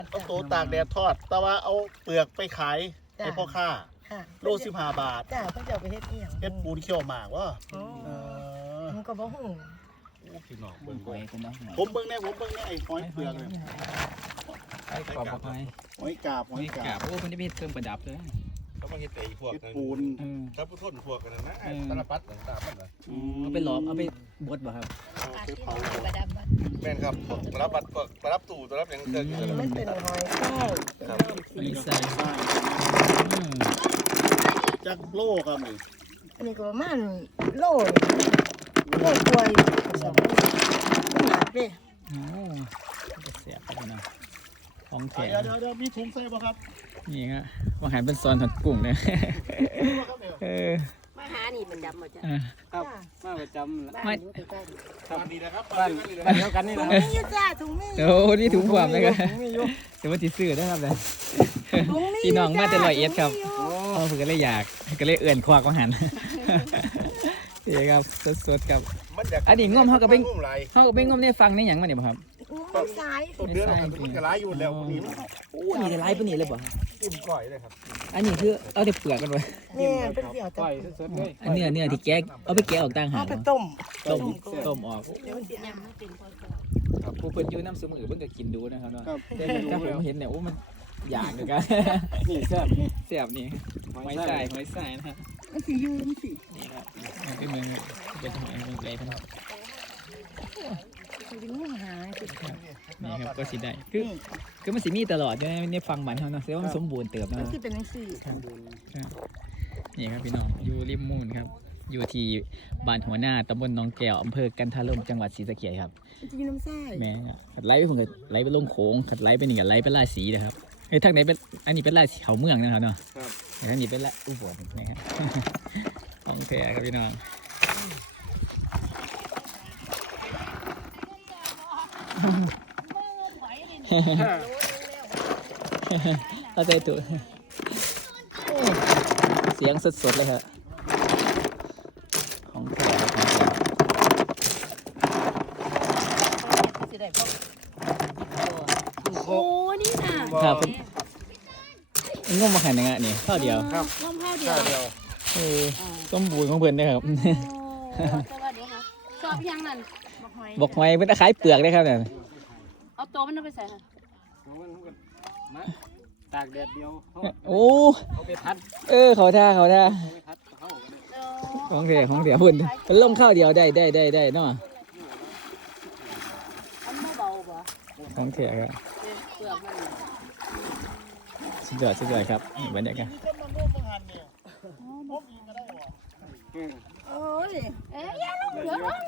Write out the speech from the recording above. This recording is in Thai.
เอาตัวตากแดดทอด แต่ว่าเอาเปลือกไปขายให้พ่อค้าโล15 บาทจ้าเพิ่นจะเอาไปเฮ็ดอีหยังเฮ็ดปูนเคี่ยวหมากวะมันก็บ่ฮู้พี่น้องเบิ่งหอยกันเนาะผมเบิ่งแน่ไอ้หอยเปลือกเนี่ยไอ้กรอบหอยหอยกาบหอยกาบโอ้มันจะมีเครื่องประดับเลยเขามาเฮ็ดไอ้พวกเฮ็ดนั้นปูนถ้าผู้ทนพวกกันนะสารพัดต่างๆมันนะเอาไปหลอมเอาไปบดบ่ครับเอาไปเผาประดับบัดแม่นครับพวกรับบัตรพวกรับตู้รับอย่างเครื่องอยู่มันเป็นหอยข้าวครับอันนี้ใส่อืมจักโลครับนี่อันนี้ก็ประมาณโลกว่าสองมันหนักเด้โอ้จะเสียบไปเนาะของแข็งเดี๋ยวมีถุงใส่ป่ะครับนี่ฮะว่าหายเป็นซอนถอดกุ้งเนี่ยเออมาหานี่ประจำบ่จ้ะครับมาประจำบ้านอยู่ใกล้ครับดีนะครับบ้านเดียวกันนี่ๆถุนะงมีอยู่จ้าถุงมีโอ้นี่ถุงความเลยครับเดี๋ยวว่าที่ซื้อได้ครับเลยพี่น้องมาแต่100 ครับพ่อเพิ่งก็เลยอยากก็เลยเอื่อนควักมาหันนี่ครับสดๆครับ อันนี้ง่อมเขาก็เป็นง่อมไหลเขาก็ไปงมในฟังในหยังมาเนี่ยบ่ครับมันสายต้นเดือนมันก็หลายอยู่แล้วนี่โอ้นี่ไล่ปะนี่เลยบ่ครับจิ้มก้อยเลยครับอันนี้คือเอาแต่เปลือกกันไว้แม่นเป็นเสี่ยวจ้ะอันเนื้อที่แกะเอาไปแกะออกต่างหาเอากไปเนาะต้มต้มออกเดี๋ยวมันสิยำเป็นพอครับผู้เพิ่นอยู่น้ำสมือเพิ่นก็กินดูนะครับเนาะแต่ถ้าผมเห็นเนี่ยโอ้มันอย่างเดียวกันนี่แซ่บนี่เสียบนี่หอยใส่นะครับมันสิยืนสินี่ครับมันเป็นเมืองเป็นหอยเมืองไกลพันสิงูหาสินี่ครับก็สิได้คือมันสิมีตลอดในฟังมันเฮาเนาะแสดงว่ามันสมบูรณ์เติบมันเนาะสิเป็นจังซี่นี่ครับพี่น้องอยู่ริมมูลครับอยู่ที่บ้านหัวหน้าตำบลหนองแก้วอำเภอกันทาลมจังหวัดศรีสะเกษครับมันสิมีน้ำใส่แม่ครับขัดไล่ไปผมก็ไล่ไปลงโขงขัดไล่ไปนี่ก็ไล่ไปล่าสีนะครับเฮ้ยทางไหนเป็นอันนี้เป็นล่าสีเขาเมืองนะครับเนาะแต่ทางนี้เป็นละอุบลนะครับ ของแท้ครับพี่น้องเอาใจตัวเสียงสดๆเลยครับของแท้ของแท้สิได้พวกโคโอ้นี่น่ะครับงมมาขันยังไงนี่ข้าวเดียวครับน้ำข้าวเดียวเดียวเออต้มบูนของเพื่อนนะครับแต่ว่าเดี๋ยวนะชอบยังนั่นบอกหอยบอกหอยเป็นตะไคร้เปลือกได้ครับเนี่ยเอาตัวมันเอาไปใส่ค่ะมาตากแดดเดียวเขาโอ้เอาไปพัดเขาท่าเอาไปพัดเขาของเดียวเพื่อนเป็นล่มข้าวเดียวได้เนาะอันไม่เบาบ่ของเถียครับเปลือกมันสุดยอดครับนี่บรรยากาศมีคนมาร่วมมาหันเนี่ยผมยิงก็ได้หรอโอ้ยเอ๊ะอย่าลงเดี๋ยว